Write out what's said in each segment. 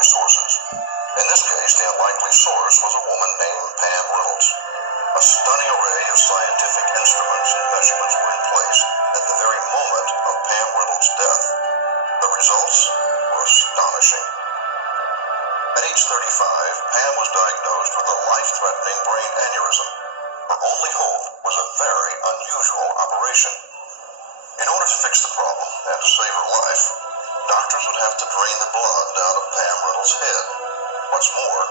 unlikely sources. In this case, the unlikely source was a woman named Pam Reynolds. A stunning array of scientific instruments and measurements were in place at the very moment of Pam Reynolds' death. The results were astonishing. At age 35, Pam was diagnosed with a life-threatening brain aneurysm. Her only hope was a very unusual operation. In order to fix the problem and to save her life, doctors would have to drain the blood out of Pam Reynolds' head. What's more,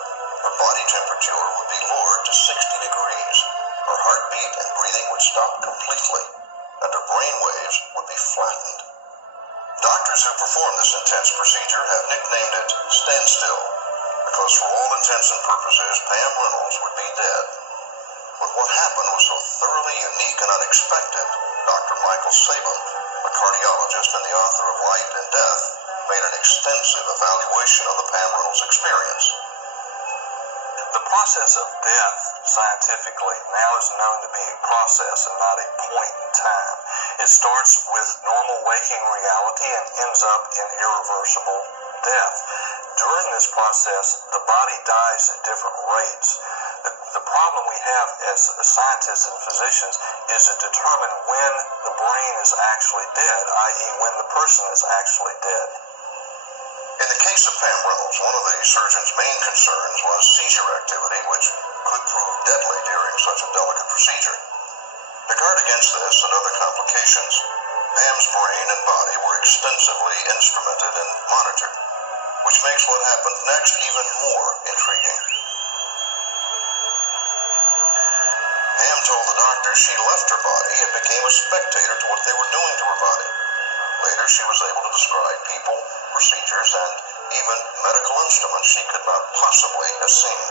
her body temperature would be lowered to 60 degrees. Her heartbeat and breathing would stop completely, and her brain waves would be flattened. Doctors who perform this intense procedure have nicknamed it standstill, because for all intents and purposes, Pam Reynolds would be dead. But what happened was so thoroughly unique and unexpected, Dr. Michael Sabin, a cardiologist and the author of Life and Death, made an extensive evaluation of the Pam Reynolds experience. The process of death, scientifically, now is known to be a process and not a point in time. It starts with normal waking reality and ends up in irreversible death. During this process, the body dies at different rates. The problem we have as scientists and physicians is to determine when the brain is actually dead, i.e. when the person is actually dead. In the case of Pam Reynolds, one of the surgeon's main concerns was seizure activity, which could prove deadly during such a delicate procedure. To guard against this and other complications, Pam's brain and body were extensively instrumented and monitored, which makes what happened next even more intriguing. Pam told the doctor she left her body and became a spectator to what they were doing to her body. Later, she was able to describe people, procedures, and even medical instruments she could not possibly have seen.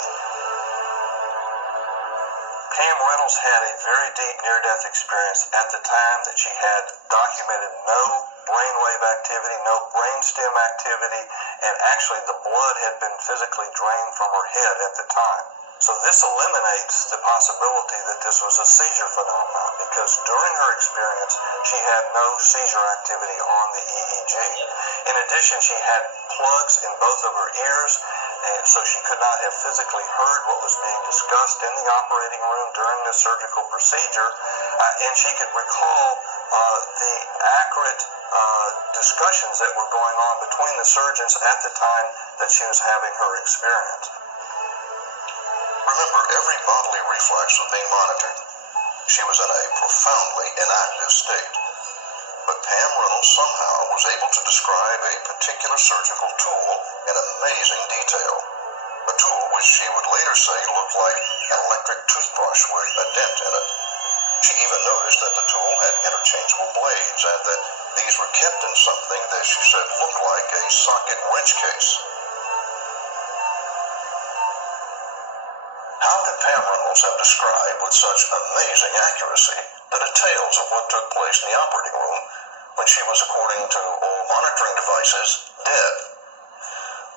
Pam Reynolds had a very deep near-death experience at the time that she had documented no brainwave activity, no brainstem activity, and actually the blood had been physically drained from her head at the time. So this eliminates the possibility that this was a seizure phenomenon, because during her experience, she had no seizure activity on the EEG. In addition, she had plugs in both of her ears, and so she could not have physically heard what was being discussed in the operating room during the surgical procedure, and she could recall the accurate discussions that were going on between the surgeons at the time that she was having her experience. Remember, every bodily reflex was being monitored. She was in a profoundly inactive state. But Pam Reynolds somehow was able to describe a particular surgical tool in amazing detail. A tool which she would later say looked like an electric toothbrush with a dent in it. She even noticed that the tool had interchangeable blades and that these were kept in something that she said looked like a socket wrench case. How could Pam Reynolds have described with such amazing accuracy the details of what took place in the operating room when she was, according to all monitoring devices, dead?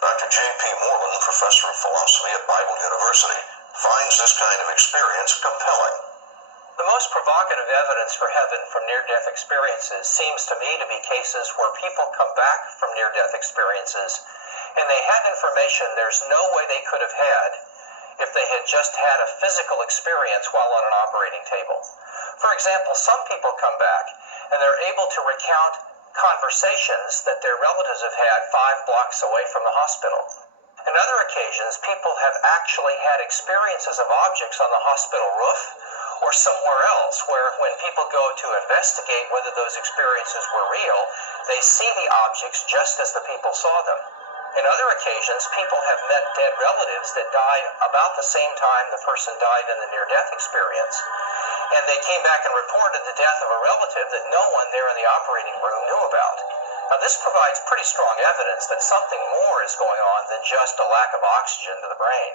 Dr. J.P. Moreland, professor of philosophy at Bible University, finds this kind of experience compelling. The most provocative evidence for heaven from near-death experiences seems to me to be cases where people come back from near-death experiences and they have information there's no way they could have had if they had just had a physical experience while on an operating table. For example, some people come back and they're able to recount conversations that their relatives have had 5 blocks away from the hospital. In other occasions, people have actually had experiences of objects on the hospital roof or somewhere else where when people go to investigate whether those experiences were real, they see the objects just as the people saw them. In other occasions, people have met dead relatives that died about the same time the person died in the near-death experience. And they came back and reported the death of a relative that no one there in the operating room knew about. Now, this provides pretty strong evidence that something more is going on than just a lack of oxygen to the brain.